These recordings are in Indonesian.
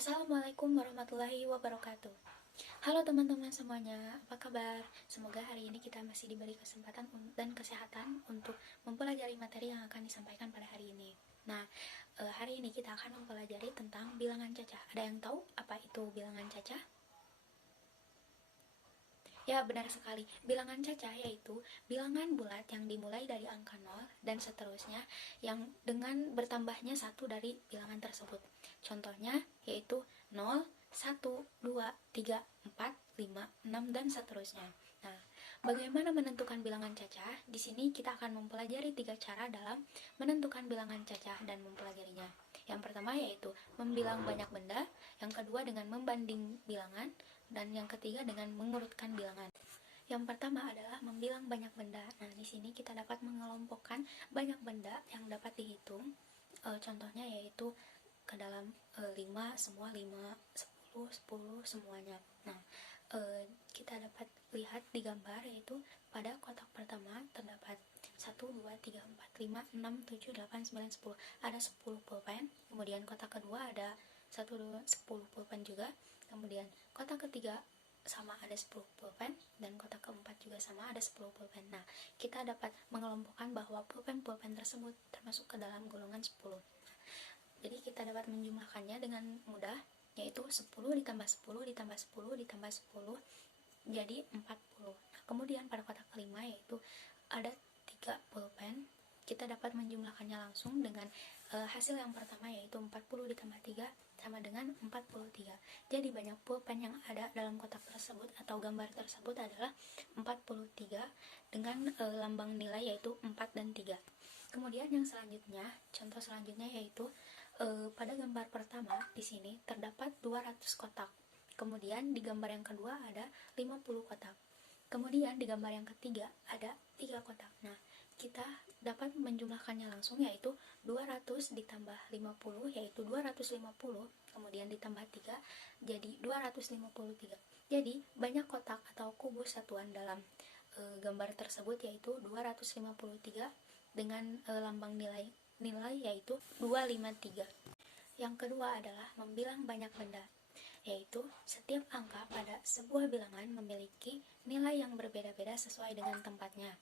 Assalamualaikum warahmatullahi wabarakatuh. Halo teman-teman semuanya, apa kabar? Semoga hari ini kita masih diberi kesempatan dan kesehatan untuk mempelajari materi yang akan disampaikan pada hari ini. Nah, hari ini kita akan mempelajari tentang bilangan cacah. Ada yang tahu apa itu bilangan cacah? Ya, benar sekali. Bilangan cacah yaitu bilangan bulat yang dimulai dari angka 0 dan seterusnya yang dengan bertambahnya satu dari bilangan tersebut. Contohnya yaitu 0, 1, 2, 3, 4, 5, 6, dan seterusnya. Nah, bagaimana menentukan bilangan cacah? Di sini kita akan mempelajari 3 cara dalam menentukan bilangan cacah dan mempelajarinya. Yang pertama yaitu membilang banyak benda, yang kedua dengan membanding bilangan, dan yang ketiga dengan mengurutkan bilangan. Yang pertama adalah membilang banyak benda. Nah, di sini kita dapat mengelompokkan banyak benda yang dapat dihitung. Contohnya yaitu ke dalam 5, semua 5, 10, 10 semuanya. Nah, kita dapat lihat di gambar yaitu pada kotak pertama terdapat 1, 2, 3, 4, 5, 6, 7, 8, 9, 10. Ada 10 pulpen. Kemudian kotak kedua ada 1, 2, 10 pulpen juga. Kemudian kotak ketiga sama ada 10 pulpen, dan kotak keempat juga sama ada 10 pulpen. Nah, kita dapat mengelompokkan bahwa pulpen-pulpen tersebut termasuk ke dalam golongan 10. Jadi kita dapat menjumlahkannya dengan mudah, yaitu 10 ditambah 10 ditambah 10 ditambah 10 jadi 40. Nah, kemudian pada kotak kelima yaitu ada 3 pulpen. Kita dapat menjumlahkannya langsung dengan hasil yang pertama yaitu 40 ditambah 3 sama dengan 43. Jadi banyak pulpen yang ada dalam kotak tersebut atau gambar tersebut adalah 43 dengan lambang nilai yaitu 4 dan 3. Kemudian yang selanjutnya, contoh selanjutnya yaitu pada gambar pertama di sini terdapat 200 kotak. Kemudian di gambar yang kedua ada 50 kotak. Kemudian di gambar yang ketiga ada 3 kotak. Nah, kita dapat menjumlahkannya langsung yaitu 200 ditambah 50 yaitu 250, kemudian ditambah 3 jadi 253. Jadi banyak kotak atau kubus satuan dalam gambar tersebut yaitu 253 dengan lambang nilai yaitu 253. Yang kedua adalah membilang banyak benda, yaitu setiap angka pada sebuah bilangan memiliki nilai yang berbeda-beda sesuai dengan tempatnya.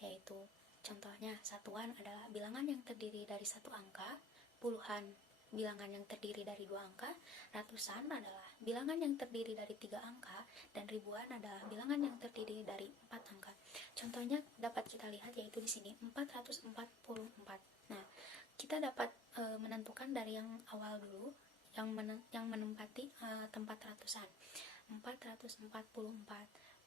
Yaitu contohnya satuan adalah bilangan yang terdiri dari satu angka, puluhan bilangan yang terdiri dari 2 angka, ratusan adalah bilangan yang terdiri dari 3 angka, dan ribuan adalah bilangan yang terdiri dari 4 angka. Contohnya dapat kita lihat yaitu di sini 444. Nah, kita dapat menentukan dari yang awal dulu, yang menempati tempat ratusan. 444.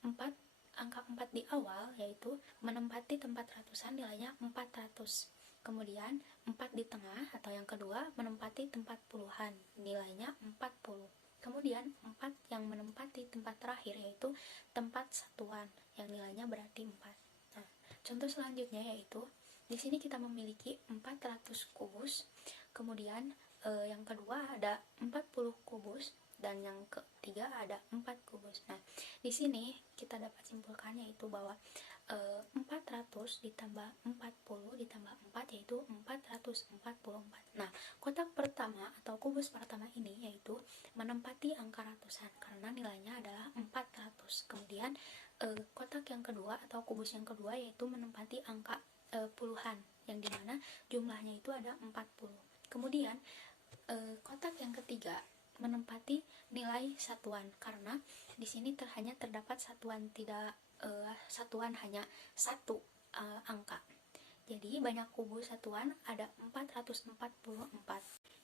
4 angka 4 di awal yaitu menempati tempat ratusan nilainya 400. Kemudian 4 di tengah atau yang kedua menempati tempat puluhan nilainya 40. Kemudian 4 yang menempati tempat terakhir yaitu tempat satuan yang nilainya berarti 4. Nah, contoh selanjutnya yaitu di sini kita memiliki 400 kubus. Kemudian yang kedua ada 40 kubus dan yang ketiga ada 4 kubus. Nah, di sini kita dapat simpulkan yaitu bahwa 400 ditambah 40 ditambah 4 yaitu 444. Nah, kotak pertama atau kubus pertama ini yaitu menempati angka ratusan karena nilainya adalah 400. Kemudian kotak yang kedua atau kubus yang kedua yaitu menempati angka puluhan yang dimana jumlahnya itu ada 40. Kemudian kotak yang ketiga menempati nilai satuan karena di sini hanya terdapat satuan, tidak satuan hanya satu angka. Jadi banyak kubus satuan ada 444.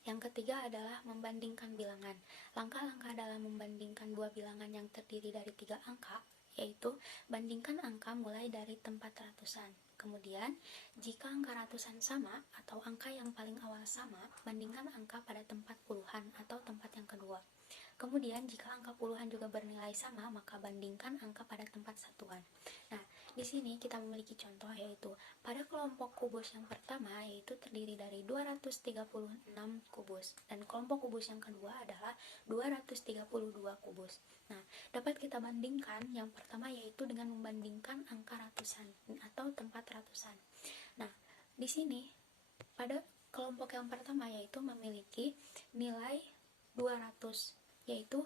Yang ketiga adalah membandingkan bilangan. Langkah-langkah dalam membandingkan dua bilangan yang terdiri dari 3 angka yaitu bandingkan angka mulai dari tempat ratusan. Kemudian, jika angka ratusan sama atau angka yang paling awal sama, bandingkan angka pada tempat puluhan atau tempat yang kedua. Kemudian, jika angka puluhan juga bernilai sama, maka bandingkan angka pada tempat satuan. Nah, di sini kita memiliki contoh yaitu pada kelompok kubus yang pertama yaitu terdiri dari 236 kubus dan kelompok kubus yang kedua adalah 232 kubus. Nah, dapat kita bandingkan yang pertama yaitu dengan membandingkan angka ratusan atau tempat ratusan. Nah, di sini pada kelompok yang pertama yaitu memiliki nilai 200, yaitu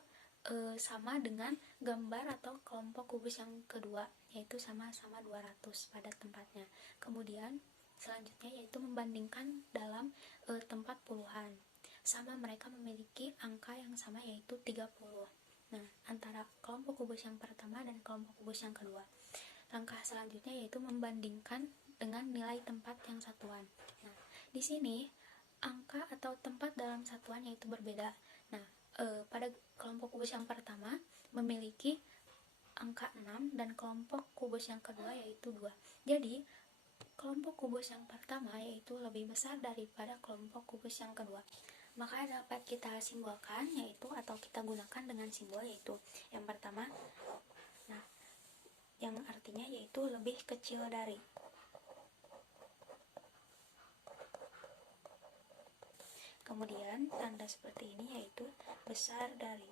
sama dengan gambar atau kelompok kubus yang kedua, yaitu sama-sama 200 pada tempatnya. Kemudian selanjutnya yaitu membandingkan dalam tempat puluhan. Sama, mereka memiliki angka yang sama, yaitu 30. Nah, antara kelompok kubus yang pertama dan kelompok kubus yang kedua. Langkah selanjutnya yaitu membandingkan dengan nilai tempat yang satuan. Nah, di sini angka atau tempat dalam satuan yaitu berbeda. Nah, pada kelompok kubus yang pertama memiliki angka 6 dan kelompok kubus yang kedua yaitu 2. Jadi, kelompok kubus yang pertama yaitu lebih besar daripada kelompok kubus yang kedua. Maka dapat kita simbolkan yaitu atau kita gunakan dengan simbol yaitu yang pertama, nah, yang artinya yaitu lebih kecil dari. Kemudian tanda seperti ini yaitu besar dari.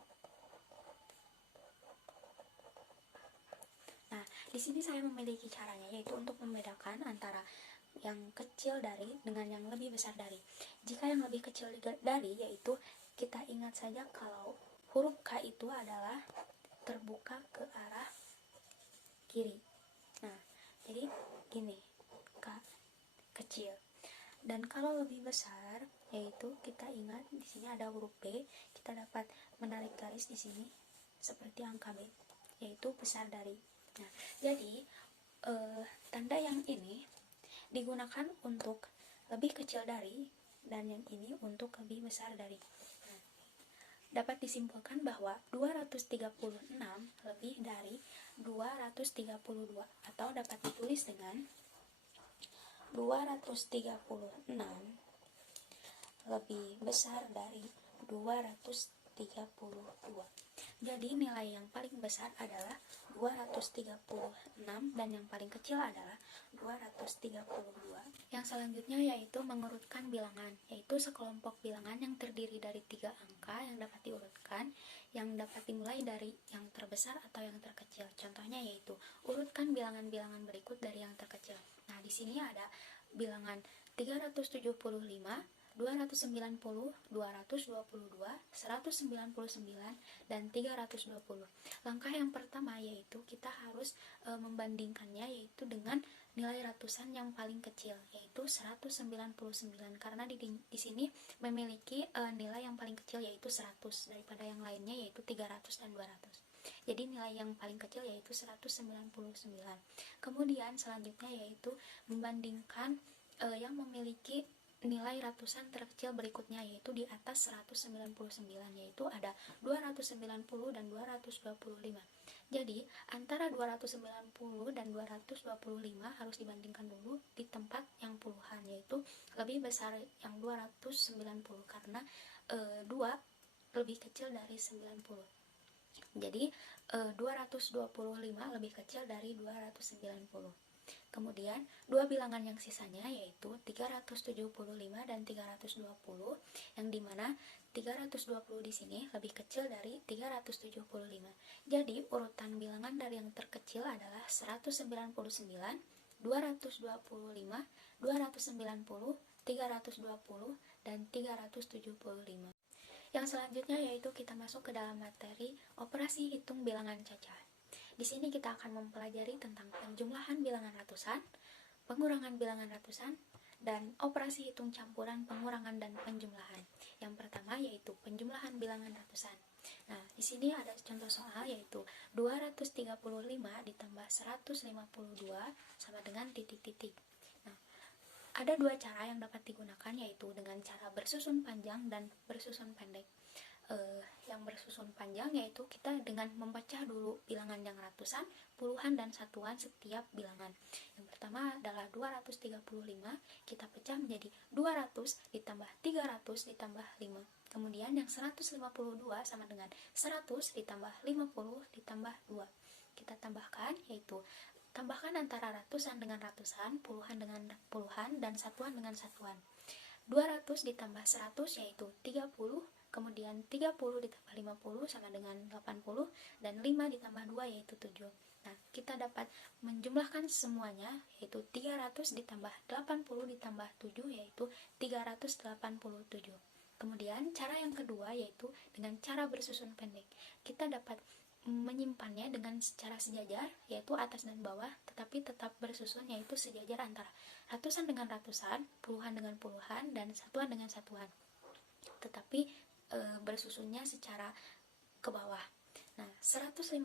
Nah, di sini saya memiliki caranya yaitu untuk membedakan antara yang kecil dari dengan yang lebih besar dari. Jika yang lebih kecil dari yaitu kita ingat saja kalau huruf K itu adalah terbuka ke arah kiri. Nah, jadi gini, K kecil. Dan kalau lebih besar yaitu kita ingat di sini ada huruf B, kita dapat menarik garis di sini seperti angka B, yaitu besar dari. Nah, jadi tanda yang ini digunakan untuk lebih kecil dari dan yang ini untuk lebih besar dari. Nah, dapat disimpulkan bahwa 236 lebih dari 232 atau dapat ditulis dengan 236 lebih besar dari 232. Jadi nilai yang paling besar adalah 236 dan yang paling kecil adalah 232. Yang selanjutnya yaitu mengurutkan bilangan, yaitu sekelompok bilangan yang terdiri dari 3 angka yang dapat diurutkan, yang dapat dimulai dari yang terbesar atau yang terkecil. Contohnya yaitu urutkan bilangan-bilangan berikut dari yang terkecil. Nah, di sini ada bilangan 375, 290, 222, 199, dan 320. Langkah yang pertama yaitu kita harus membandingkannya yaitu dengan nilai ratusan yang paling kecil yaitu 199 karena di sini memiliki nilai yang paling kecil yaitu 100 daripada yang lainnya yaitu 300 dan 200. Jadi nilai yang paling kecil yaitu 199. Kemudian selanjutnya yaitu membandingkan yang memiliki nilai ratusan terkecil berikutnya yaitu di atas 199 yaitu ada 290 dan 225. Jadi antara 290 dan 225 harus dibandingkan dulu di tempat yang puluhan yaitu lebih besar yang 290 karena 2 lebih kecil dari 90. Jadi 225 lebih kecil dari 290. Kemudian, dua bilangan yang sisanya yaitu 375 dan 320, yang dimana 320 di sini lebih kecil dari 375. Jadi, urutan bilangan dari yang terkecil adalah 199, 225, 290, 320, dan 375. Yang selanjutnya yaitu kita masuk ke dalam materi operasi hitung bilangan cacah. Di sini kita akan mempelajari tentang penjumlahan bilangan ratusan, pengurangan bilangan ratusan, dan operasi hitung campuran pengurangan dan penjumlahan. Yang pertama yaitu penjumlahan bilangan ratusan. Nah, di sini ada contoh soal yaitu 235 ditambah 152 sama dengan titik-titik. Nah, ada dua cara yang dapat digunakan yaitu dengan cara bersusun panjang dan bersusun pendek. Yang bersusun panjang yaitu kita dengan memecah dulu bilangan yang ratusan, puluhan, dan satuan setiap bilangan. Yang pertama adalah 235, kita pecah menjadi 200 ditambah 300 ditambah 5. Kemudian yang 152 sama dengan 100 ditambah 50 ditambah 2. Kita tambahkan yaitu tambahkan antara ratusan dengan ratusan, puluhan dengan puluhan, dan satuan dengan satuan. 200 ditambah 100 yaitu 30, kemudian 30 ditambah 50 sama dengan 80, dan 5 ditambah 2 yaitu 7. Nah, kita dapat menjumlahkan semuanya yaitu 300 ditambah 80 ditambah 7 yaitu 387. Kemudian cara yang kedua yaitu dengan cara bersusun pendek. Kita dapat menyimpannya dengan secara sejajar, yaitu atas dan bawah, tetapi tetap bersusun, yaitu sejajar antara ratusan dengan ratusan, puluhan dengan puluhan, dan satuan dengan satuan, tetapi bersusunnya secara ke bawah. Nah, 152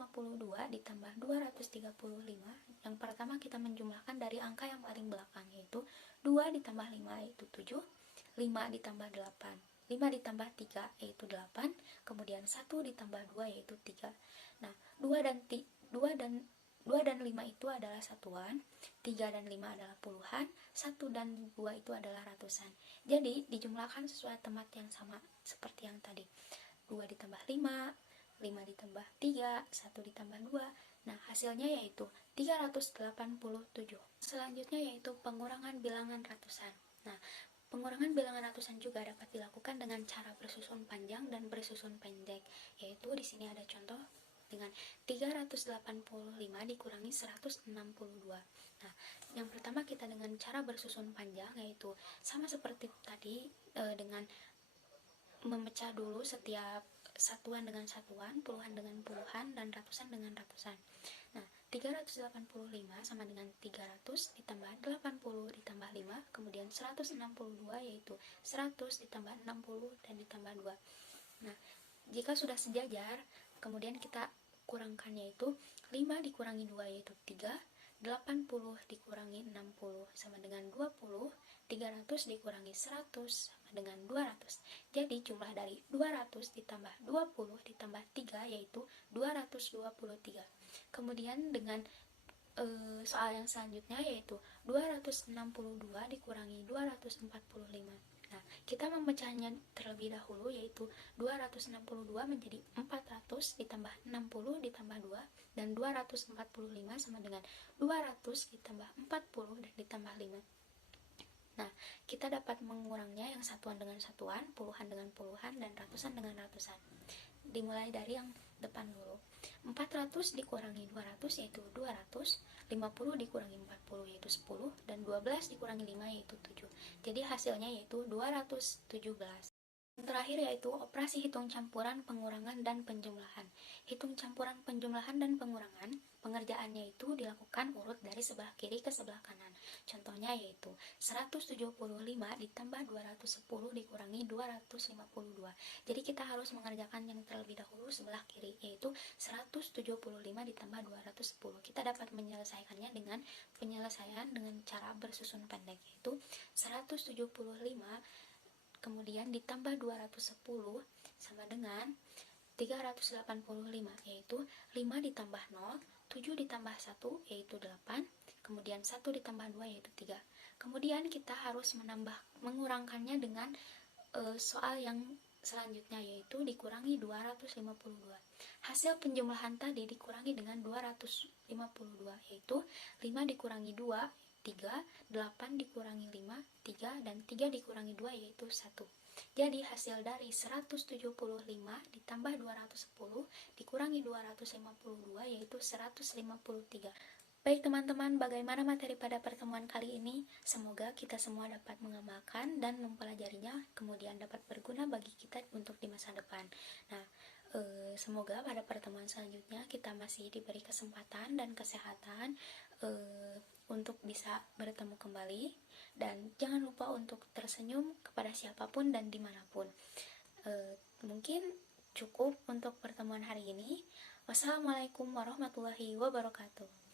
ditambah 235, yang pertama kita menjumlahkan dari angka yang paling belakang, yaitu 2 ditambah 5 yaitu 7, 5 ditambah 8, 5 ditambah 3 yaitu 8, kemudian 1 ditambah 2 yaitu 3. Nah, 2 dan 5 itu adalah satuan, 3 dan 5 adalah puluhan, 1 dan 2 itu adalah ratusan. Jadi, dijumlahkan sesuai tempat yang sama seperti yang tadi. 2 ditambah 5, 5 ditambah 3, 1 ditambah 2. Nah, hasilnya yaitu 387. Selanjutnya yaitu pengurangan bilangan ratusan. Nah, pengurangan bilangan ratusan juga dapat dilakukan dengan cara bersusun panjang dan bersusun pendek. Yaitu di sini ada contoh dengan 385 dikurangi 162. Nah, yang pertama kita dengan cara bersusun panjang, yaitu sama seperti tadi, dengan memecah dulu setiap satuan dengan satuan, puluhan dengan puluhan, dan ratusan dengan ratusan. Nah, 385 sama dengan 300 ditambah 80 ditambah 5, kemudian 162 yaitu 100 ditambah 60 dan ditambah 2. Nah, jika sudah sejajar, kemudian kita kurangkan, yaitu 5 dikurangi 2 yaitu 3, 80 dikurangi 60 sama dengan 20, 300 dikurangi 100 sama dengan 200. Jadi jumlah dari 200 ditambah 20 ditambah 3 yaitu 223. Kemudian dengan soal yang selanjutnya yaitu 262 dikurangi 245. Nah, kita memecahnya terlebih dahulu, yaitu 262 menjadi 400 ditambah 60 ditambah 2, dan 245 sama dengan 200 ditambah 40 dan ditambah 5. Nah, kita dapat mengurangnya yang satuan dengan satuan, puluhan dengan puluhan, dan ratusan dengan ratusan. Dimulai dari yang depan dulu. 400 dikurangi 200 yaitu 200, 50 dikurangi 40 yaitu 10, dan 12 dikurangi 5 yaitu 7. Jadi hasilnya yaitu 217. Terakhir yaitu operasi hitung campuran, pengurangan, dan penjumlahan. Hitung campuran, penjumlahan, dan pengurangan, pengerjaannya itu dilakukan urut dari sebelah kiri ke sebelah kanan. Contohnya yaitu 175 ditambah 210 dikurangi 252. Jadi kita harus mengerjakan yang terlebih dahulu sebelah kiri, yaitu 175 ditambah 210. Kita dapat menyelesaikannya dengan penyelesaian dengan cara bersusun pendek, yaitu 175 kemudian ditambah 210 sama dengan 385, yaitu 5 ditambah 0, 7 ditambah 1 yaitu 8, kemudian 1 ditambah 2 yaitu 3. Kemudian kita harus mengurangkannya dengan soal yang selanjutnya, yaitu dikurangi 252. Hasil penjumlahan tadi dikurangi dengan 252, yaitu 5 dikurangi 2 3, 8 dikurangi 5, 3, dan 3 dikurangi 2 yaitu 1. Jadi hasil dari 175 ditambah 210 dikurangi 252 yaitu 153. Baik teman-teman, bagaimana materi pada pertemuan kali ini? Semoga kita semua dapat mengamalkan dan mempelajarinya, kemudian dapat berguna bagi kita untuk di masa depan. Nah, semoga pada pertemuan selanjutnya kita masih diberi kesempatan dan kesehatan untuk bisa bertemu kembali, dan jangan lupa untuk tersenyum kepada siapapun dan dimanapun. Mungkin cukup untuk pertemuan hari ini. Wassalamualaikum warahmatullahi wabarakatuh.